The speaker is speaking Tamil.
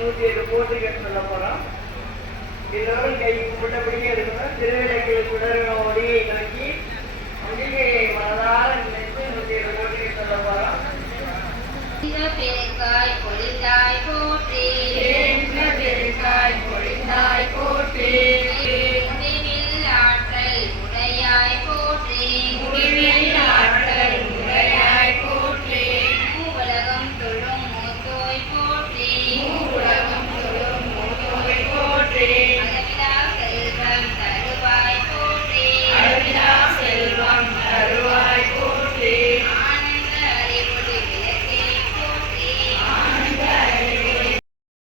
நூற்றி ஏழு போட்டிகள் சொல்ல போகிறோம் இதனால் கை கும்பிட்டபடியே இருக்கணும் திருவிளைக்கு உடலும் ஒளியை நோக்கி அம்பிகையை மனதார நினைத்து நூற்றி ஏழு போட்டிகள் சொல்ல போகிறோம் பொழிந்தாய் போற்றி. பொழிந்தாய் போற்றி.